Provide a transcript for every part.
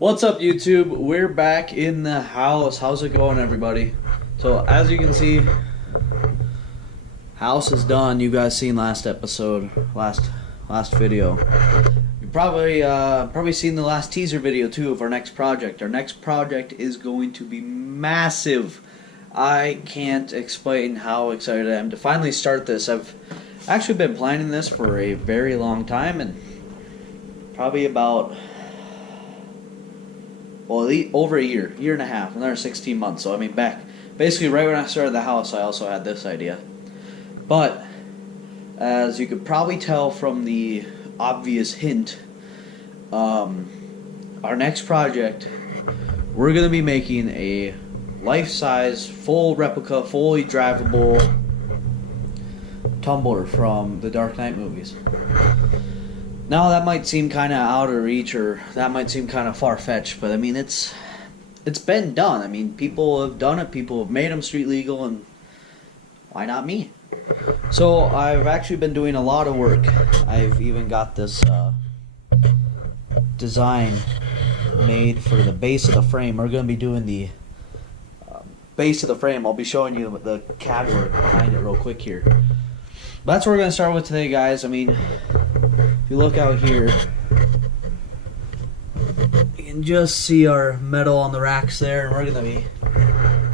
What's up, YouTube? We're back in the house. How's it going, everybody? So, as you can see, house is done. You guys seen last episode, last video. You probably seen the last teaser video too of our next project. Our next project is going to be massive. I can't explain how excited I am to finally start this. I've actually been planning this for a very long time, and probably about over a year and a half, another 16 months. So I mean, basically right when I started the house, I also had this idea. But as you could probably tell from the obvious hint, our next project, we're gonna be making a life-size, full replica, fully drivable Tumbler from the Dark Knight movies. Now that might seem kind of out of reach, or that might seem kind of far-fetched, but I mean it's been done. I mean, people have done it, people have made them street legal, and why not me? So I've actually been doing a lot of work. I've even got this design made for the base of the frame. We're going to be doing the base of the frame. I'll be showing you the CAD work behind it real quick here. But that's what we're going to start with today, guys. I mean, if you look out here, you can just see our metal on the racks there, and we're going to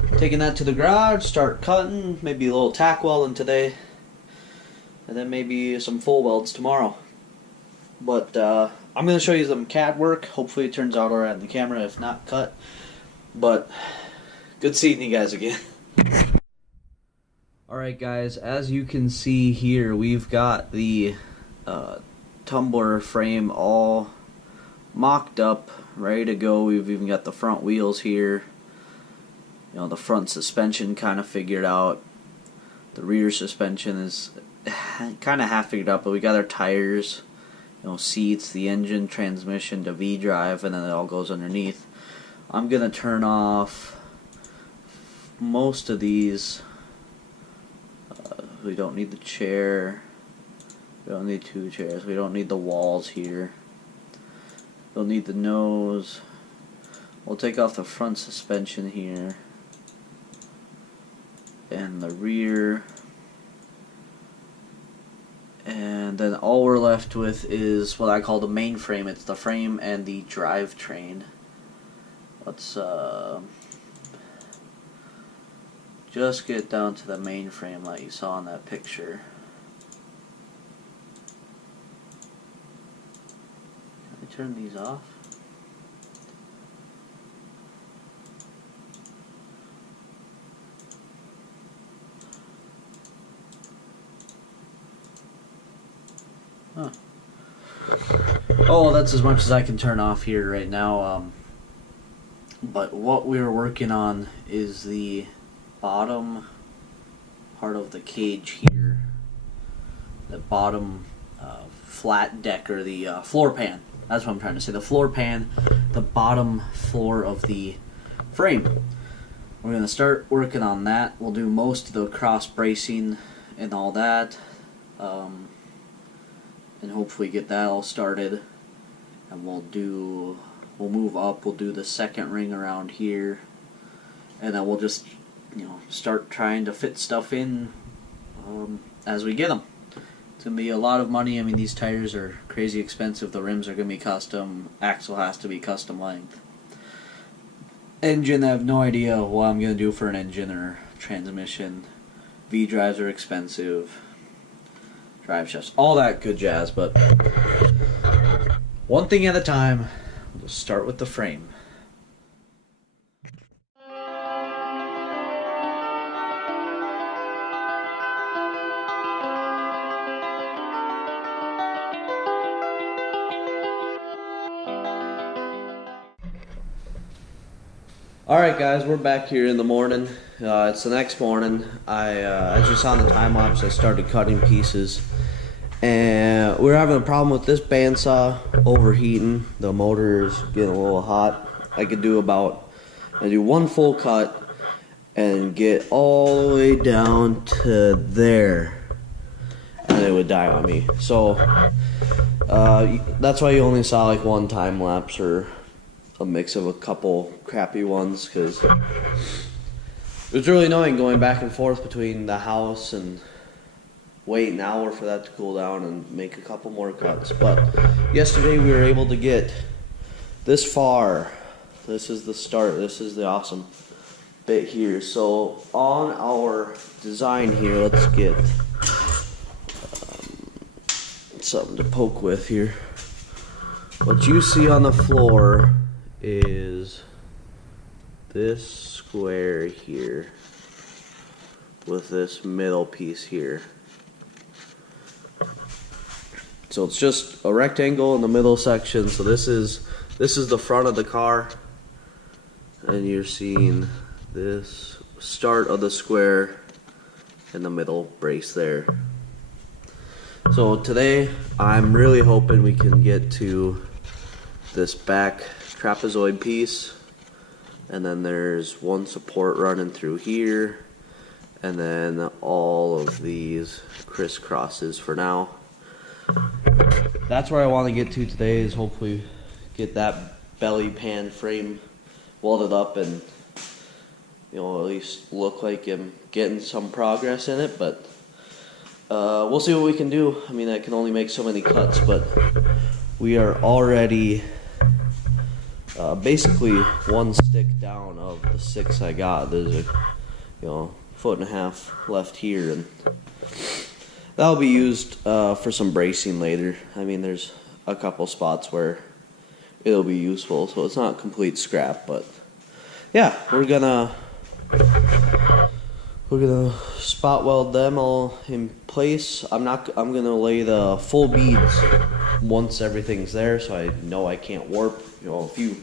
be taking that to the garage, start cutting, maybe a little tack welding today, and then maybe some full welds tomorrow. But I'm going to show you some CAD work. Hopefully it turns out alright in the camera, if not, cut. But good seeing you guys again. Alright guys, as you can see here, we've got the Tumbler frame all mocked up, ready to go. We've even got the front wheels here. You know, the front suspension kind of figured out. The rear suspension is kind of half figured out, but we got our tires, you know, seats, the engine, transmission, the V drive, and then it all goes underneath. I'm gonna turn off most of these. We don't need the chair. We don't need two chairs. We don't need the walls here. We'll need the nose. We'll take off the front suspension here. And the rear. And then all we're left with is what I call the main frame. It's the frame and the drivetrain. Let's just get down to the main frame like you saw in that picture. Can I turn these off? Huh. Oh, that's as much as I can turn off here right now. But what we're working on is the bottom part of the cage here, the bottom flat deck, or the floor pan. That's what I'm trying to say. The floor pan, the bottom floor of the frame. We're going to start working on that. We'll do most of the cross bracing and all that, and hopefully get that all started. And we'll move up. We'll do the second ring around here, and then we'll just, you know, start trying to fit stuff in as we get them. It's going to be a lot of money. I mean, these tires are crazy expensive. The rims are going to be custom. Axle has to be custom length. Engine, I have no idea what I'm going to do for an engine or transmission. V-drives are expensive. Drive shafts, all that good jazz. But one thing at a time. We'll start with the frame. Alright guys, we're back here in the morning. It's the next morning. As you saw in the time lapse, I started cutting pieces. And we're having a problem with this bandsaw overheating. The motor is getting a little hot. I do one full cut and get all the way down to there, and it would die on me. So that's why you only saw like one time lapse or a mix of a couple crappy ones, because it was really annoying going back and forth between the house and wait an hour for that to cool down and make a couple more cuts. But yesterday we were able to get this far. This is the start. This is the awesome bit here. So on our design here, let's get something to poke with here. What you see on the floor is this square here with this middle piece here. So it's just a rectangle in the middle section. So this is the front of the car, and you're seeing this start of the square in the middle brace there. So today I'm really hoping we can get to this back trapezoid piece, and then there's one support running through here, and then all of these crisscrosses for now. That's where I want to get to today, is hopefully get that belly pan frame welded up and, you know, at least look like I'm getting some progress in it. But we'll see what we can do. I mean, I can only make so many cuts, but we are already basically one stick down of the 6 I got. There's a, you know, 1.5 feet left here, and that'll be used for some bracing later. I mean, there's a couple spots where it'll be useful, so it's not complete scrap. But yeah, we're gonna spot weld them all in place. I'm gonna lay the full beads once everything's there, so I know I can't warp. You know, if you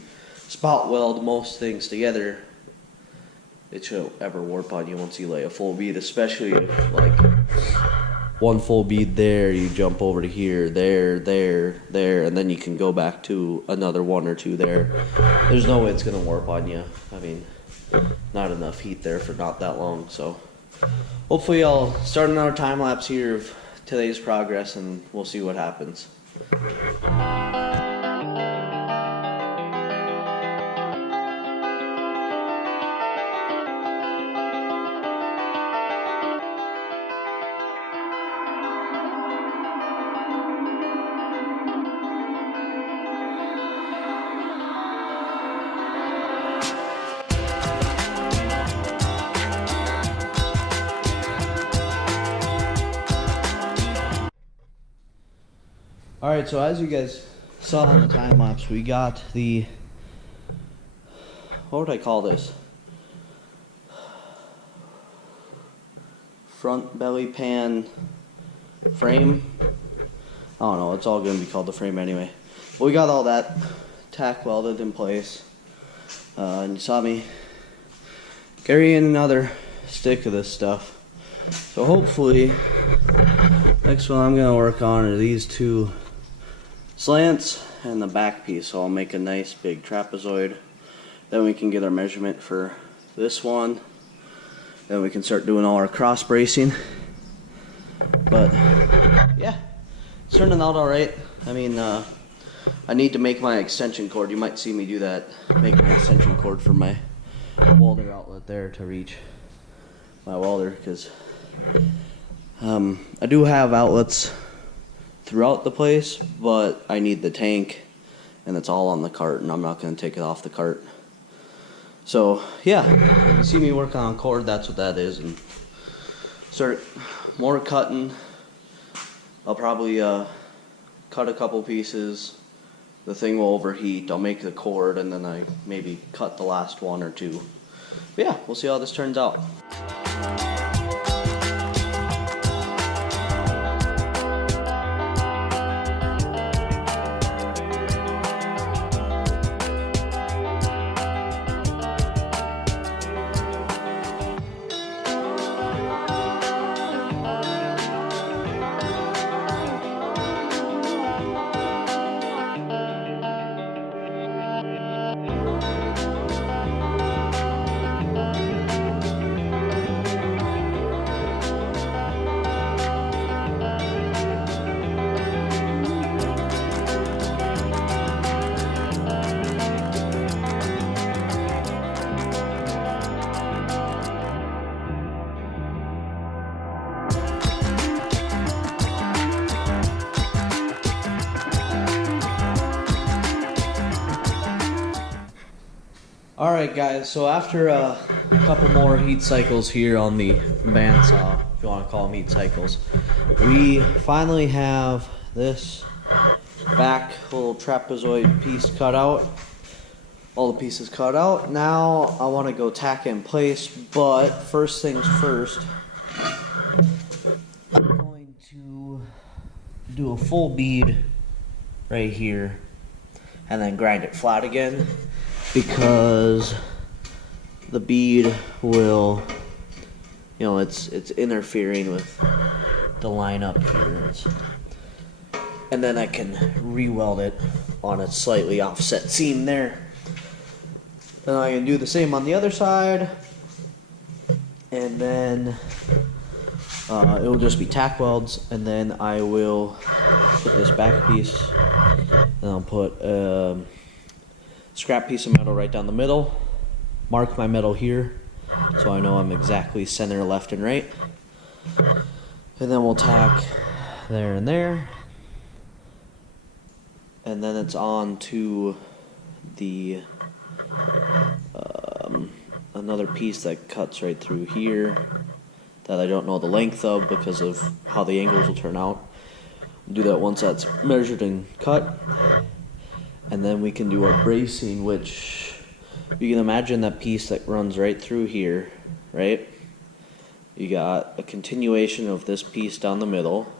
spot weld most things together, it shouldn't ever warp on you once you lay a full bead, especially if, like, one full bead there, you jump over to here, there, and then you can go back to another 1 or 2 there. There's no way it's gonna warp on you. I mean, not enough heat there for not that long. So hopefully I'll start another time lapse here of today's progress, and we'll see what happens. Alright, so as you guys saw on the time lapse, we got the, what would I call this? Front belly pan frame. I don't know, it's all going to be called the frame anyway. But we got all that tack welded in place. And you saw me carrying another stick of this stuff. So hopefully, next one I'm going to work on are these 2 slants and the back piece. So I'll make a nice big trapezoid. Then we can get our measurement for this one. Then we can start doing all our cross bracing. But yeah, it's turning out alright. I mean, I need to make my extension cord. You might see me do that. Make my extension cord for my welder outlet there to reach my welder, because I do have outlets throughout the place, but I need the tank, and it's all on the cart, and I'm not going to take it off the cart. So yeah, if you see me working on cord, that's what that is. And start more cutting. I'll probably cut a couple pieces. The thing will overheat. I'll make the cord, and then I maybe cut the last 1 or 2. But yeah, we'll see how this turns out. Alright guys, so after a couple more heat cycles here on the bandsaw, if you want to call them heat cycles, we finally have this back little trapezoid piece cut out. All the pieces cut out. Now I want to go tack it in place, but first things first, I'm going to do a full bead right here and then grind it flat again, because the bead will, you know, it's interfering with the line up here. And then I can re-weld it on a slightly offset seam there. And I can do the same on the other side. And then it will just be tack welds, and then I will put this back piece, and I'll put scrap piece of metal right down the middle, mark my metal here so I know I'm exactly center, left, and right, and then we'll tack there and there, and then it's on to the another piece that cuts right through here that I don't know the length of because of how the angles will turn out. We'll do that once that's measured and cut. And then we can do our bracing, which you can imagine that piece that runs right through here, right? You got a continuation of this piece down the middle.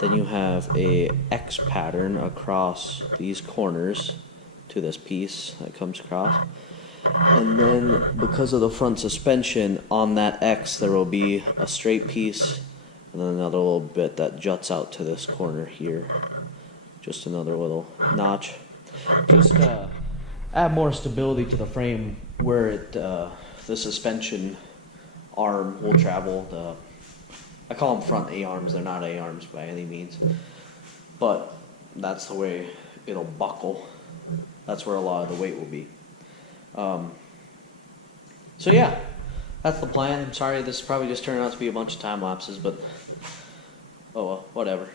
Then you have a X pattern across these corners to this piece that comes across. And then because of the front suspension on that X, there will be a straight piece and then another little bit that juts out to this corner here. Just another little notch. Just add more stability to the frame where it the suspension arm will travel. I call them front A-arms. They're not A-arms by any means, but that's the way it'll buckle. That's where a lot of the weight will be. So yeah, that's the plan. I'm sorry this probably just turned out to be a bunch of time lapses, but oh well, whatever.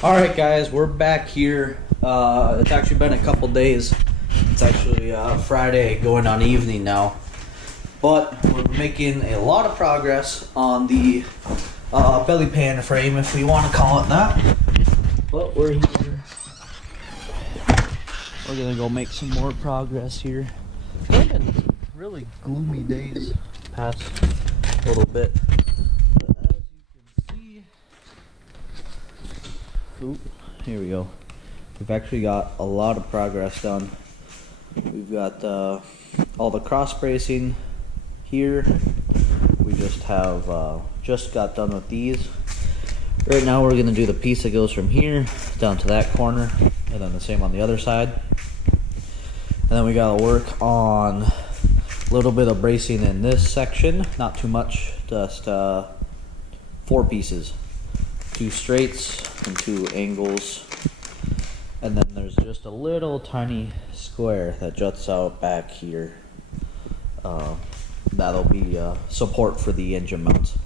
Alright guys, we're back here. It's actually been a couple days. It's actually Friday going on evening now. But we're making a lot of progress on the belly pan frame, if we want to call it that. But we're here. We're gonna go make some more progress here. It's been really gloomy days past little bit. But as you can see, Oop, here we go. We've actually got a lot of progress done. We've got all the cross bracing here. We just got done with these. Right now we're gonna do the piece that goes from here down to that corner, and then the same on the other side. And then we gotta work on a little bit of bracing in this section, not too much, just 4 pieces. 2 straights and 2 angles. And then there's just a little tiny square that juts out back here. That'll be support for the engine mounts.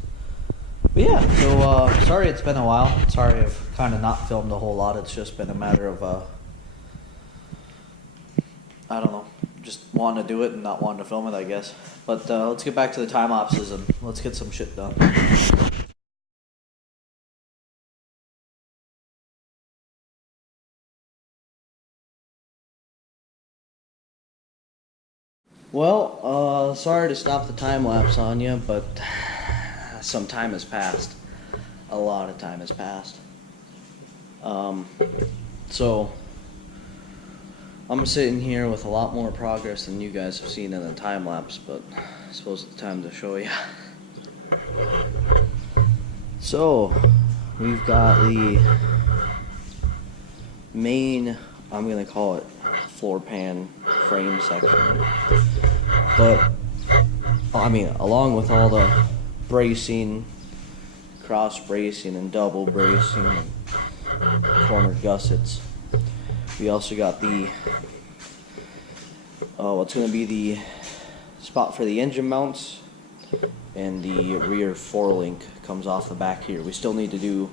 But yeah, so sorry it's been a while. Sorry I've kind of not filmed a whole lot. It's just been a matter of, I don't know, just wanting to do it and not wanting to film it, I guess. But let's get back to the time lapses and let's get some shit done. Well, sorry to stop the time lapse on you, but some time has passed. A lot of time has passed. So I'm sitting here with a lot more progress than you guys have seen in the time lapse, but I suppose it's time to show you. So we've got the main, I'm gonna call it floor pan frame section. But I mean, along with all the bracing, cross bracing and double bracing and corner gussets, we also got the what's going to be the spot for the engine mounts, and the rear forelink comes off the back here. We still need to do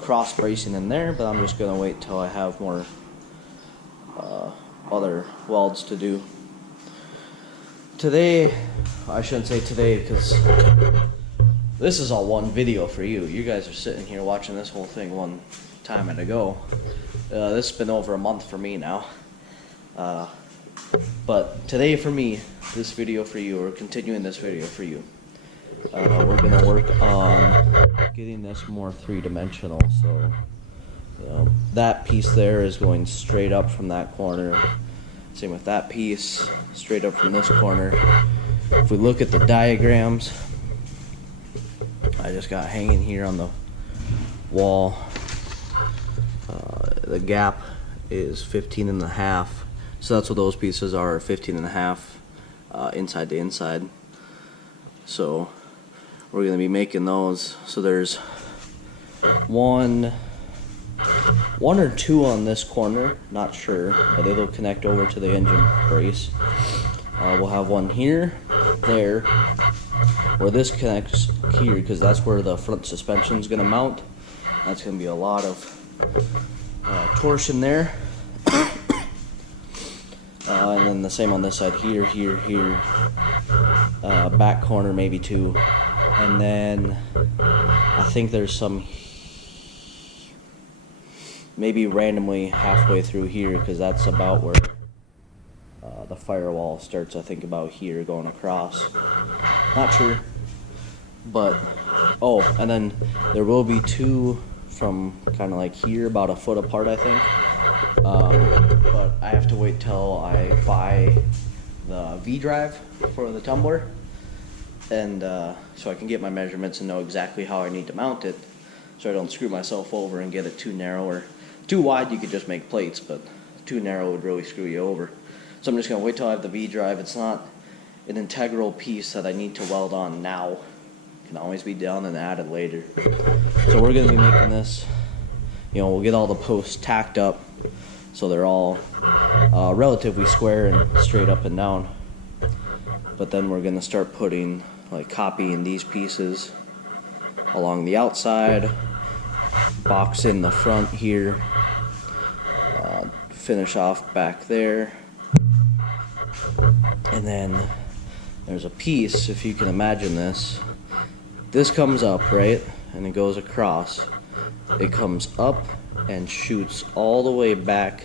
cross bracing in there, but I'm just going to wait till I have more other welds to do. Today, I shouldn't say today because this is all one video for you. You guys are sitting here watching this whole thing one time at a go. This has been over a month for me now. But today for me, this video for you, or continuing this video for you, we're going to work on getting this more three-dimensional. So, you know, that piece there is going straight up from that corner. Same with that piece, straight up from this corner. If we look at the diagrams, I just got hanging here on the wall. The gap is 15.5, so that's what those pieces are, 15.5 inside to inside. So we're going to be making those. So there's one or two on this corner, not sure, but it'll connect over to the engine brace. We'll have one here, there, where this connects here, because that's where the front suspension is going to mount. That's going to be a lot of torsion there. And then the same on this side, here, here, here. Back corner maybe two. And then I think there's some maybe randomly halfway through here, because that's about where the firewall starts, I think about here going across. Not sure. But, oh, and then there will be two from kind of like here, about a foot apart, I think. But I have to wait till I buy the V-drive for the Tumbler, and so I can get my measurements and know exactly how I need to mount it, so I don't screw myself over and get it too narrow. Or too wide you could just make plates, but too narrow would really screw you over. So I'm just going to wait till I have the V-drive. It's not an integral piece that I need to weld on now. It can always be done and added later. So we're going to be making this, you know, we'll get all the posts tacked up so they're all relatively square and straight up and down. But then we're going to start putting, like, copying these pieces along the outside, box in the front here, finish off back there, and then there's a piece, if you can imagine this. This comes up, right, and it goes across. It comes up and shoots all the way back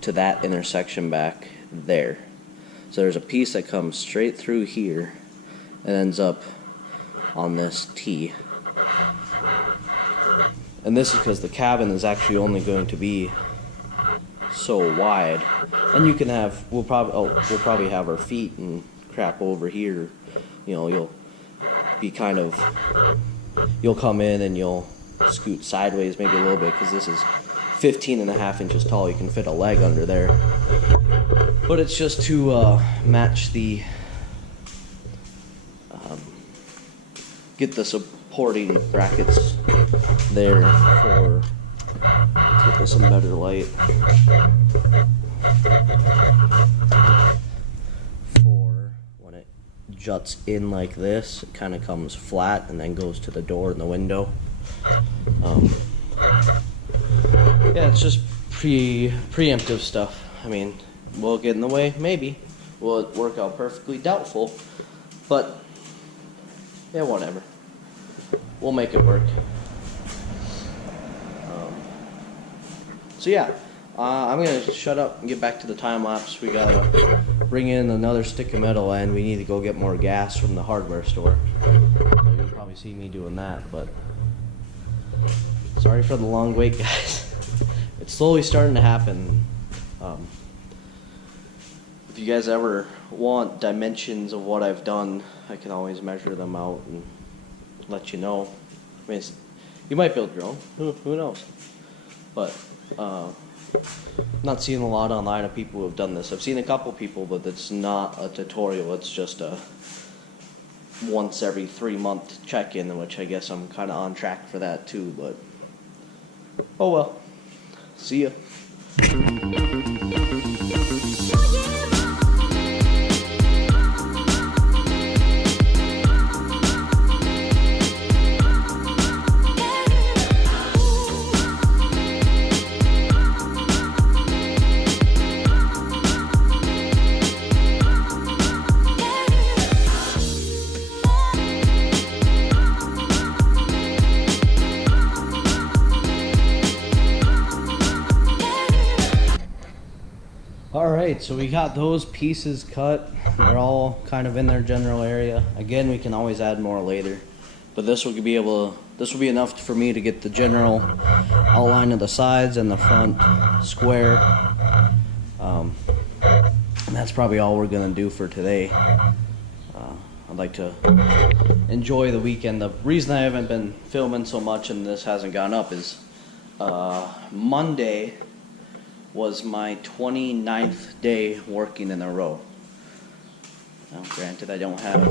to that intersection back there. So there's a piece that comes straight through here and ends up on this T. And this is because the cabin is actually only going to be so wide, and you can have we'll probably have our feet and crap over here. You know, you'll come in and you'll scoot sideways maybe a little bit because this is 15.5 inches tall. You can fit a leg under there, but it's just to match the get the supporting brackets there for, let's get some better light, for when it juts in like this, it kind of comes flat and then goes to the door and the window. Yeah, it's just preemptive stuff. I mean, will it get in the way? Maybe. Will it work out perfectly? Doubtful. But yeah, whatever. We'll make it work. So yeah, I'm gonna shut up and get back to the time lapse. We gotta bring in another stick of metal, and we need to go get more gas from the hardware store. So you'll probably see me doing that, but sorry for the long wait, guys. It's slowly starting to happen. If you guys ever want dimensions of what I've done, I can always measure them out and let you know. I mean, you might build your own. Who knows? But I'm not seeing a lot online of people who have done this. I've seen a couple people, but it's not a tutorial. It's just a once every 3-month check-in, which I guess I'm kind of on track for that too. But oh well. See ya. Alright, so we got those pieces cut. They're all kind of in their general area. Again, we can always add more later. But this will be enough for me to get the general outline of the sides and the front square. And that's probably all we're gonna do for today. I'd like to enjoy the weekend. The reason I haven't been filming so much and this hasn't gone up is Monday was my 29th day working in a row. Now, granted, I don't have,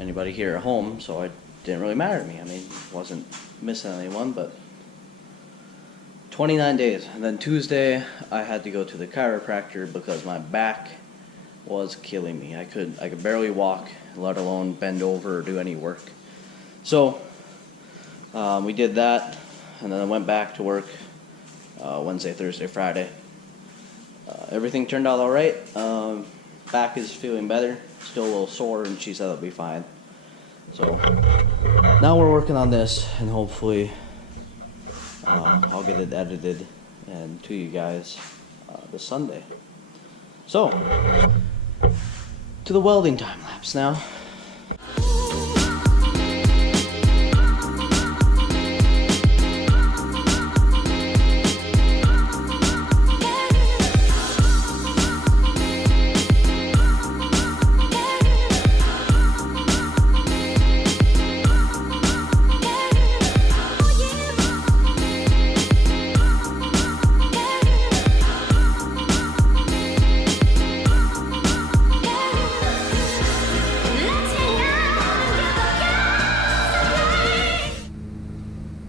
anybody here at home, so it didn't really matter to me. I mean, wasn't missing anyone, but 29 days. And then Tuesday, I had to go to the chiropractor because my back was killing me. I could barely walk, let alone bend over or do any work. So we did that, and then I went back to work. Wednesday, Thursday, Friday. Everything turned out all right. Back is feeling better. Still a little sore, and she said it'll be fine. So now we're working on this, and hopefully I'll get it edited and to you guys this Sunday. So to the welding time lapse now.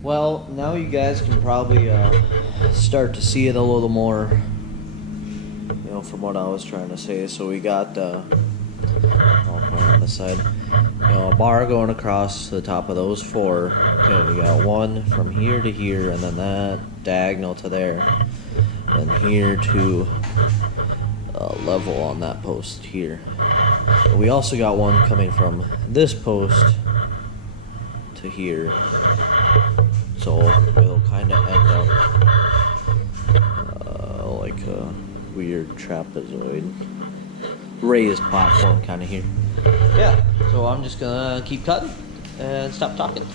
Well, now you guys can probably start to see it a little more, from what I was trying to say. So we got, I'll point on the side, a bar going across the top of those 4. Okay, we got one from here to here, and then that diagonal to there, and here to level on that post here. But we also got one coming from this post to here. So it'll kind of end up like a weird trapezoid raised platform kind of here. Yeah, so I'm just gonna keep cutting and stop talking.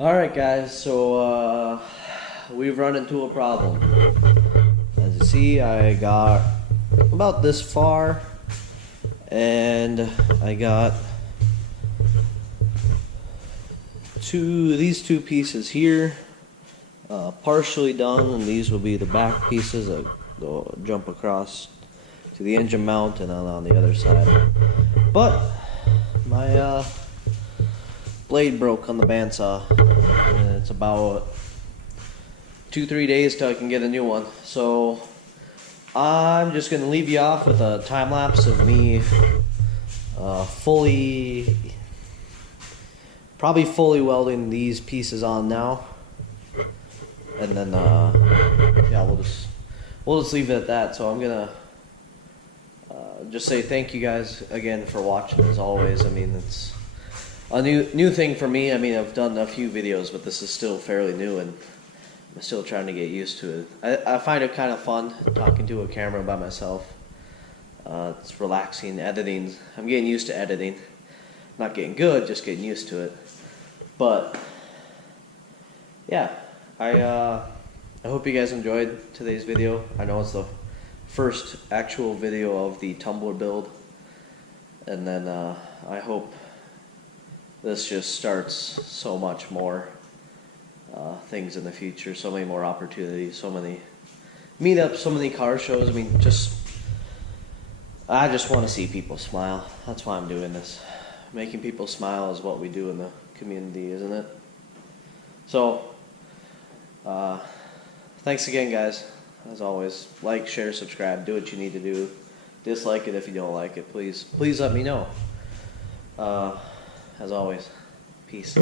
Alright guys, so we've run into a problem. As you see, I got about this far, and I got these two pieces here partially done, and these will be the back pieces that will jump across to the engine mount and then on the other side. But my blade broke on the bandsaw, and it's about 2-3 days till I can get a new one. So I'm just gonna leave you off with a time lapse of me probably fully welding these pieces on now, and then yeah, we'll just leave it at that. So I'm gonna just say thank you guys again for watching, as always. I mean, it's a new thing for me. I mean, I've done a few videos, but this is still fairly new, and I'm still trying to get used to it. I find it kind of fun talking to a camera by myself. It's relaxing. Editing, I'm getting used to editing. Not getting good, just getting used to it. But yeah, I hope you guys enjoyed today's video. I know it's the first actual video of the Tumbler build, and then I hope this just starts so much more things in the future, so many more opportunities, so many meetups, so many car shows. I mean, I just want to see people smile. That's why I'm doing this. Making people smile is what we do in the community, isn't it? So thanks again, guys. As always, like, share, subscribe, do what you need to do. Dislike it if you don't like it. Please let me know. As always, peace.